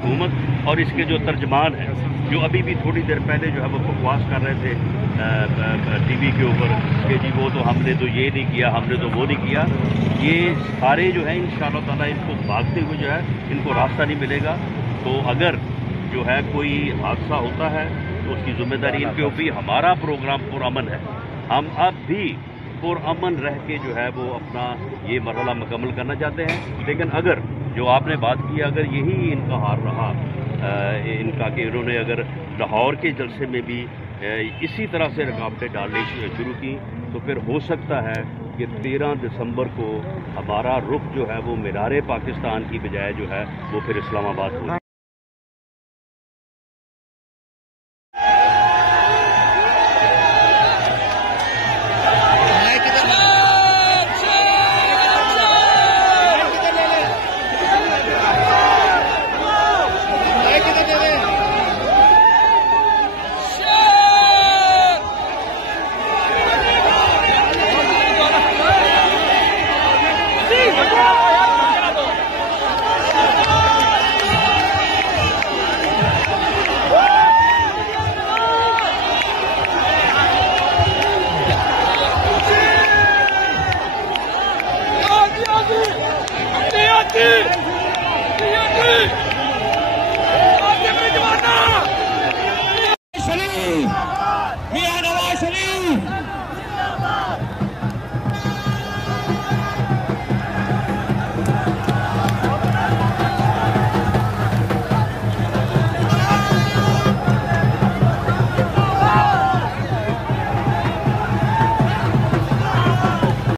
हुकूमत और इसके जो तर्जमान हैं, जो अभी भी थोड़ी देर पहले जो है वो बकवास कर रहे थे टीवी के ऊपर कि जी वो तो हमने तो ये नहीं किया, हमने तो वो नहीं किया, ये सारे जो है इंशाअल्लाह ताला इनको भागते हुए जो है इनको रास्ता नहीं मिलेगा। तो अगर जो है कोई हादसा होता है तो उसकी जिम्मेदारी इनके ऊपर। हमारा प्रोग्राम पुरअमन है, हम अब भी पुरअमन रह के जो है वो अपना ये मरहला मुकम्मल करना चाहते हैं। लेकिन अगर जो आपने बात की, अगर यही इनका हार रहा इनका कि इन्होंने अगर लाहौर के जलसे में भी इसी तरह से रुकावटें डालनी शुरू की तो फिर हो सकता है कि 13 दिसंबर को हमारा रुख जो है वो मीनार पाकिस्तान की बजाय जो है वो फिर इस्लामाबाद हो।